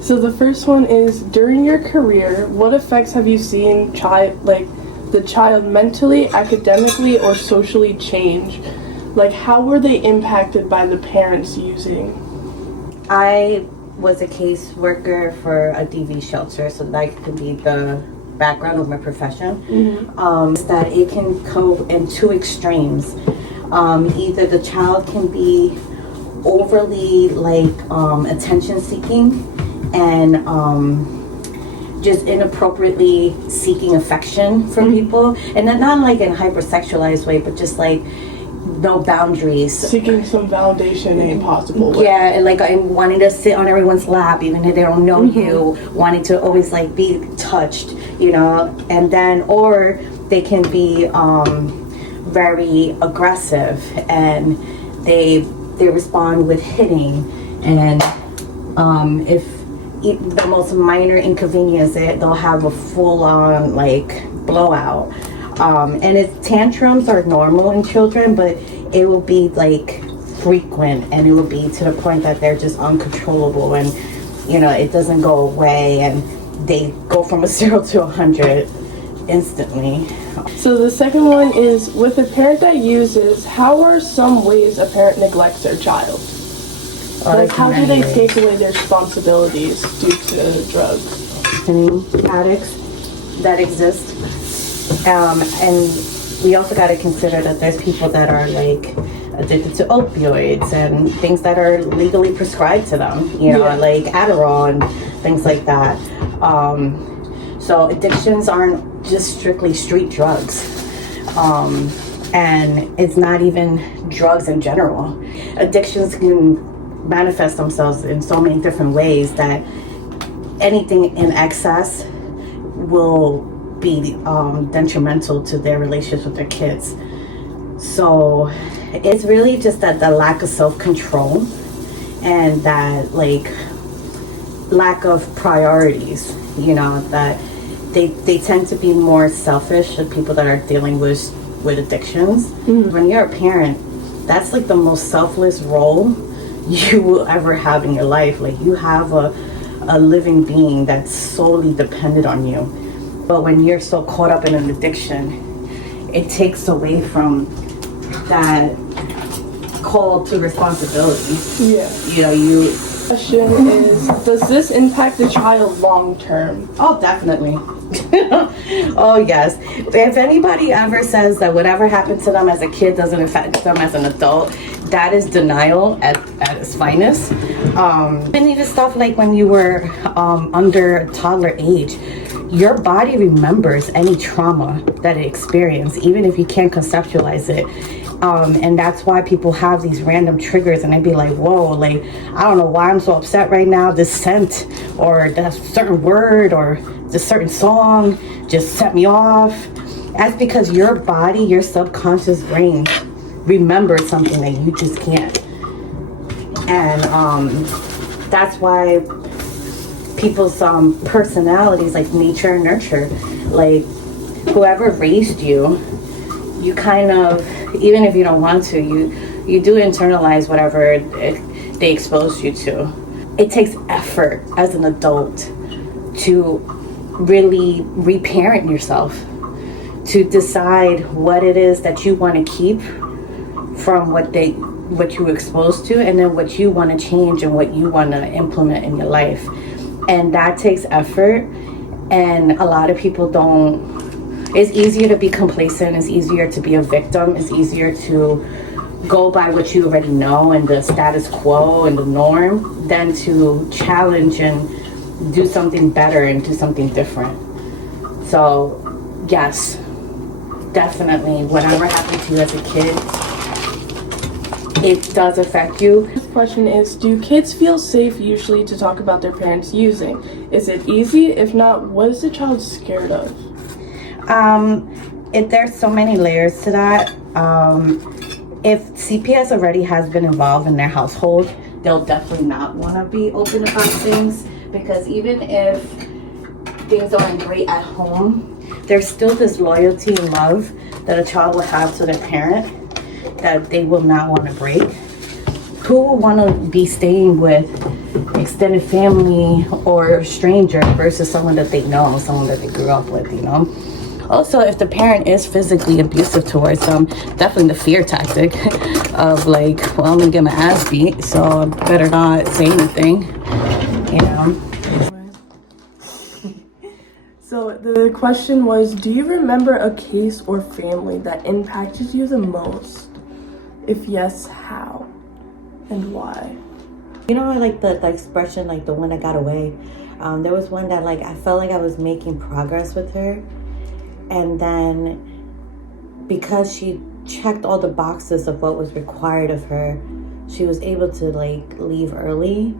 So the first one is, during your career, what effects have you seen the child mentally, academically, or socially change? Like, how were they impacted by the parents using? I was a case worker for a DV shelter, so that could be the background of my profession. That it can go in two extremes. Either the child can be overly attention seeking and just inappropriately seeking affection from people, and then not like in a hypersexualized way, but just like no boundaries, seeking some validation in a possible way. Yeah, and like I'm wanting to sit on everyone's lap even if they don't know you, wanting to always like be touched, and then or they can be very aggressive, and they respond with hitting, and if the most minor inconvenience, they'll have a full-on blowout. And tantrums are normal in children, but it will be frequent, and it will be to the point that they're just uncontrollable, and it doesn't go away, and they go from a 0 to 100 instantly. So the second one is, with a parent that uses, how are some ways a parent neglects their child? How do they take away their responsibilities due to drugs? Any addicts that exist. And we also got to consider that there's people that are addicted to opioids and things that are legally prescribed to them, like Adderall and things like that. So addictions aren't just strictly street drugs. And it's not even drugs in general. Addictions can manifest themselves in so many different ways that anything in excess will be detrimental to their relationships with their kids. So it's really just that the lack of self-control and that lack of priorities, that they tend to be more selfish, the people that are dealing with addictions. When you're a parent, that's the most selfless role you will ever have in your life. You have a living being that's solely dependent on you. But when you're so caught up in an addiction, it takes away from that call to responsibility. Yeah. Question is, does this impact the child long term? Oh, definitely. Oh, yes. If anybody ever says that whatever happened to them as a kid doesn't affect them as an adult, that is denial at its finest. And even stuff like when you were under toddler age, your body remembers any trauma that it experienced, even if you can't conceptualize it. And that's why people have these random triggers, and they'd be like, whoa, I don't know why I'm so upset right now. This scent or that certain word or this certain song just set me off. That's because your body, your subconscious brain remembers something that you just can't. And that's why people's personalities, nature and nurture, whoever raised you, you kind of, even if you don't want to, you do internalize whatever they exposed you to. It takes effort as an adult to really reparent yourself, to decide what it is that you want to keep from what you were exposed to, and then what you want to change and what you want to implement in your life. And that takes effort, and a lot of people don't. It's easier to be complacent, it's easier to be a victim, it's easier to go by what you already know and the status quo and the norm than to challenge and do something better and do something different. So yes, definitely, whatever happened to you as a kid, it does affect you. This question is, do kids feel safe usually to talk about their parents using? Is it easy? If not, what is the child scared of? There's so many layers to that. If CPS already has been involved in their household, they'll definitely not want to be open about things, because even if things aren't great at home, there's still this loyalty and love that a child will have to their parent that they will not want to break. Who will want to be staying with extended family or stranger versus someone that they know, someone that they grew up with, you know. Also, if the parent is physically abusive towards them, definitely the fear tactic of like, well, I'm gonna get my ass beat, so I better not say anything, you know. So the question was, do you remember a case or family that impacted you the most? If yes, how and why? You know, like the expression, like the one that got away. There was one that like I felt like I was making progress with her, and then because she checked all the boxes of what was required of her, she was able to like leave early,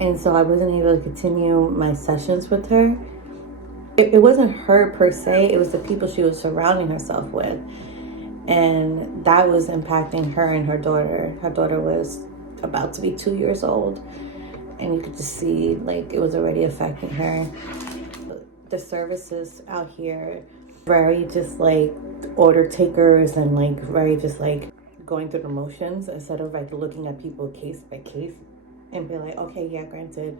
and so I wasn't able to continue my sessions with her. It wasn't her per se, it was the people she was surrounding herself with, and that was impacting her and her daughter. Her daughter was about to be 2 years old, and you could just see like it was already affecting her. The services out here very just like order takers and like very just like going through the motions instead of like looking at people case by case and be like, okay, yeah, granted,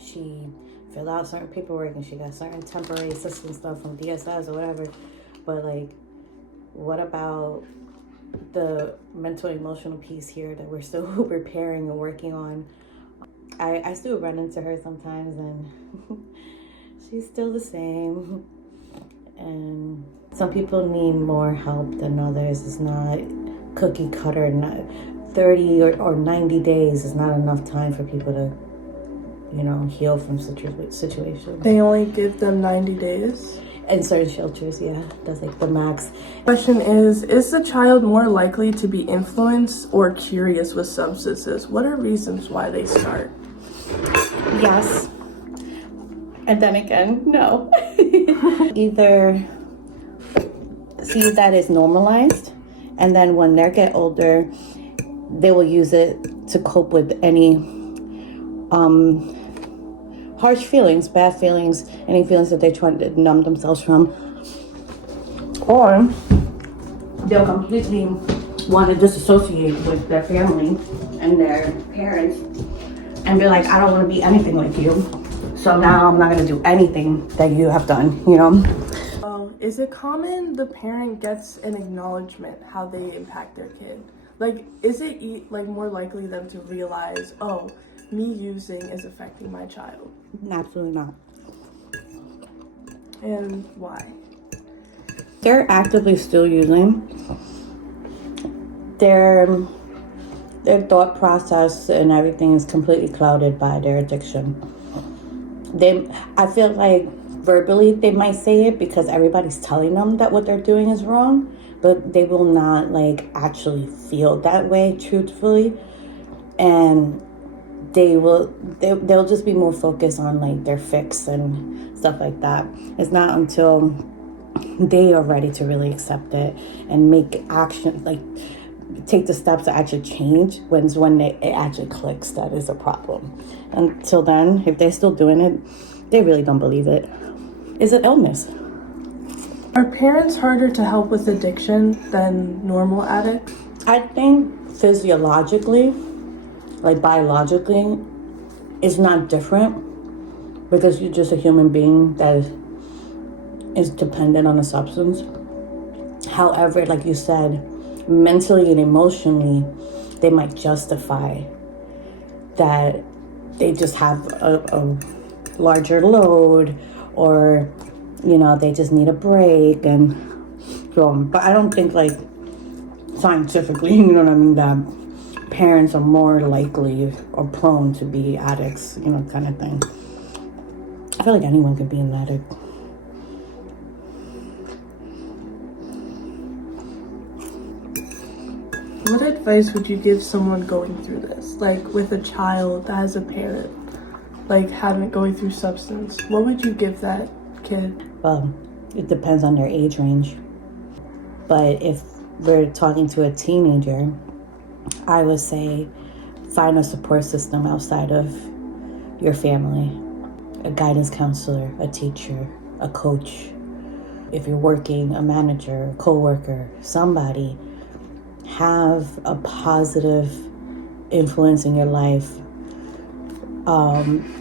she filled out certain paperwork and she got certain temporary assistance stuff from DSS or whatever, but like, what about the mental emotional piece here that we're still repairing and working on? I still run into her sometimes and she's still the same, and some people need more help than others. It's not cookie cutter. Not 30 or 90 days is not enough time for people to, you know, heal from situations. They only give them 90 days? In certain shelters, yeah, that's like the max. Question is the child more likely to be influenced or curious with substances? What are reasons why they start? Yes. And then again, no. Either see that as normalized, and then when they get older, they will use it to cope with any harsh feelings, bad feelings, any feelings that they're trying to numb themselves from. Or they'll completely want to disassociate with their family and their parents and be like, I don't want to be anything like you. So now I'm not going to do anything that you have done, you know? Is it common the parent gets an acknowledgement how they impact their kid? Like, is it like more likely them to realize, oh, me using is affecting my child? Absolutely not. And why? They're actively still using. Their thought process and everything is completely clouded by their addiction. I feel like verbally they might say it because everybody's telling them that what they're doing is wrong, but they will not like actually feel that way truthfully, and they'll just be more focused on like their fix and stuff like that. It's not until they are ready to really accept it and make action, like take the steps to actually change, when it actually clicks that is a problem. Until then, if they're still doing it, they really don't believe it. It's an illness. Are parents harder to help with addiction than normal addicts? I think physiologically, like biologically, it's not different because you're just a human being that is dependent on a substance. However, like you said, mentally and emotionally, they might justify that they just have a larger load, or, you know, they just need a break, and so on. But I don't think, like, scientifically, you know what I mean, that parents are more likely or prone to be addicts, you know, kind of thing. I feel like anyone could be an addict. What advice would you give someone going through this? Like with a child that has a parent, like going through substance. What would you give that kid? Well, it depends on their age range. But if we're talking to a teenager, I would say find a support system outside of your family. A guidance counselor, a teacher, a coach. If you're working, a manager, a coworker, somebody. Have a positive influence in your life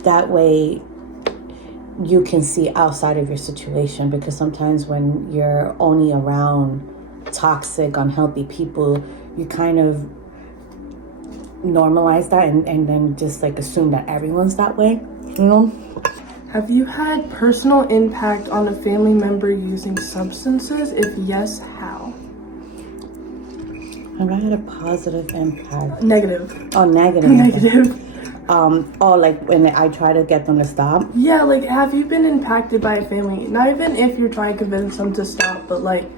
That way you can see outside of your situation, because sometimes when you're only around toxic, unhealthy people, you kind of normalize that and then just like assume that everyone's that way, you know? Have you had personal impact on a family member using substances? If yes, how? Have I had a positive impact? Negative. Oh, negative. impact. Negative. Like when I try to get them to stop. Yeah, like have you been impacted by a family? Not even if you're trying to convince them to stop, but like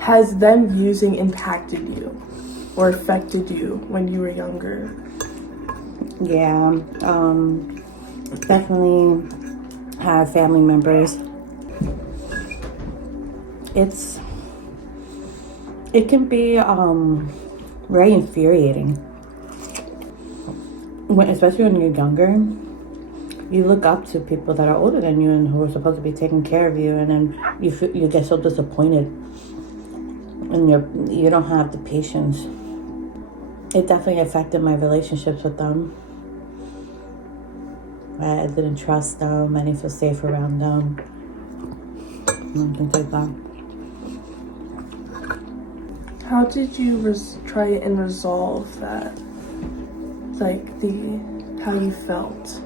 has them using impacted you or affected you when you were younger? Yeah, definitely have family members. It can be very infuriating. Especially when you're younger, you look up to people that are older than you and who are supposed to be taking care of you, and then you get so disappointed, and you don't have the patience. It definitely affected my relationships with them. I didn't trust them. I didn't feel safe around them. Things like that. How did you try and resolve that? Like how you felt?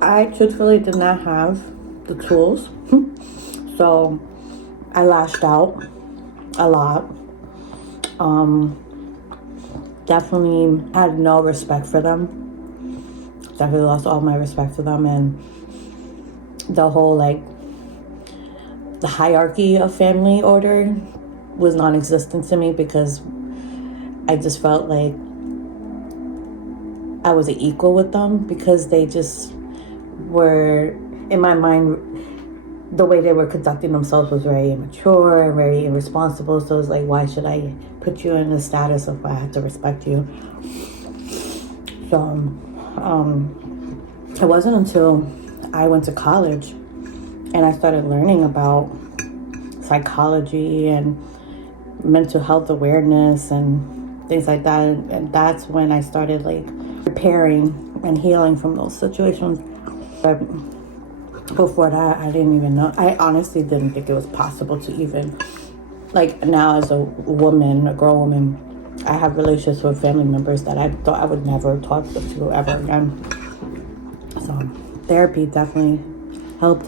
I truthfully did not have the tools, so I lashed out a lot. Definitely had no respect for them. Definitely lost all my respect for them, and the whole the hierarchy of family order was non-existent to me, because I just felt like I was equal with them, because they just were, in my mind, the way they were conducting themselves was very immature and very irresponsible. So it's like, why should I put you in the status of I have to respect you? So it wasn't until I went to college and I started learning about psychology and mental health awareness and things like that, and that's when I started repairing and healing from those situations. But before that, I didn't even know. I honestly didn't think it was possible to even, now as a woman, a grown woman, I have relationships with family members that I thought I would never talk to ever again. So therapy definitely helped.